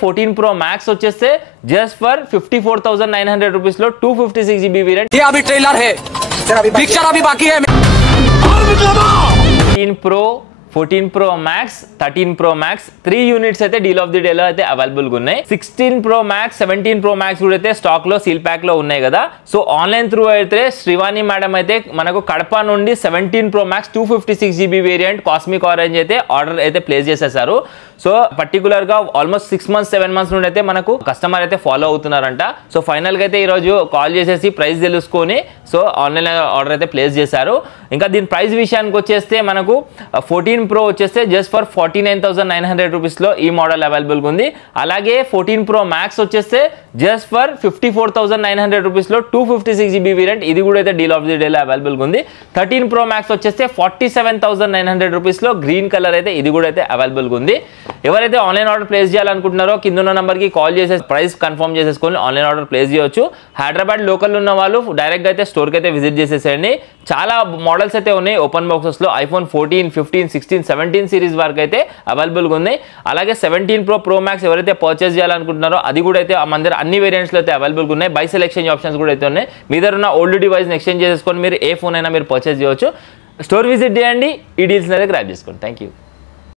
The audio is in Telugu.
14 Pro Max వచ్చేస్తే జస్ట్ ఫర్ 54,900 రూపీస్ లో 256 GB వేరియంట్. ये अभी ट्रेलर है, पिक्चर अभी बाकी है. 14 Pro Max, 13 Pro Max 3 units అయితే డీల్ ఆఫ్ ది డే లో అయితే అవైలబుల్ గా ఉన్నాయి. 16 Pro Max, 17 Pro Max కూడా అయితే స్టాక్ లో సీల్ ప్యాక్ లో ఉన్నాయి కదా. సో ఆన్లైన్ త్రూ అయితే శ్రీవాణి మేడం అయితే మనకు కడప నుండి 17 Pro Max 256 GB variant cosmic orange అయితే ఆర్డర్ అయితే ప్లేస్ చేసేసారు. సో పర్టికులర్ గా ఆల్మోస్ట్ 6 months 7 months నుండి అయితే మనకు కస్టమర్ అయితే ఫాలో అవుతున్నారంట. సో ఫైనల్ గా అయితే ఈ రోజు కాల్ చేసేసి ప్రైస్ తెలుసుకొని సో ఆన్లైన్ ఆర్డర్ అయితే ప్లేస్ చేశారు. ఇంకా దీని ప్రైస్ విషయానికి వచ్చేస్తే మనకు 14 Pro వచ్చేస్తే జస్ట్ ఫర్ 49,900 రూపీస్ లో ఈ మోడల్ అవైలబుల్ గా ఉంది. అలాగే 14 Pro Max వచ్చేస్తే జస్ట్ ఫర్ 54,900 రూపీస్ లో 256 GB వేరియంట్ ఇది కూడా అయితే డీల్ ఆఫ్ ది డే లో అవైలబుల్ గా ఉంది. 13 Pro Max వచ్చేస్తే 47,900 రూపీస్ లో గ్రీన్ కలర్ అయితే ఇది కూడా అయితే అవైలబుల్ గా ఉంది. ఎవరైతే ఆన్లైన్ ఆర్డర్ ప్లేస్ చేయాలనుకుంటున్నారో కింద ఉన్న నంబర్ కి కాల్ చేసి ప్రైస్ కన్ఫర్మ్ చేసేసుకొని ఆన్లైన్ ఆర్డర్ ప్లేస్ చేయొచ్చు. హైదరాబాద్ లోకల్ ఉన్న వాళ్ళు డైరెక్ట్ గా అయితే స్టోర్ కి అయితే విజిట్ చేసేసేయండి. చాలా మోడల్స్ అయితే ఉన్నాయి ఓపెన్ బాక్సెస్ లో. iPhone 14, 15, 16, 17 సిరీస్ వరకు అయితే అవైలబుల్ గా ఉన్నాయి. అలాగే 17 Pro Max ఎవరైతే పర్చేస్ చేయాలనుకుంటున్నారో అది కూడా అయితే మన దగ్గర అన్ని వేరియంట్స్ లో అయితే అవైలబుల్ గా ఉన్నాయి. బై సెలెక్షన్ ఆప్షన్స్ కూడా అయితే ఉన్నాయి. మీ దగ్గర ఉన్న ఓల్డ్ డివైస్ ఎక్స్చేంజ్ చేసుకొని మీరు ఏ ఫోన్ అయినా మీరు పర్చేస్ చేయొచ్చు. స్టోర్ విజిట్ చేయండి, ఈ డీల్స్ అయితే గ్రాబ్ చేసుకోండి. Thank you.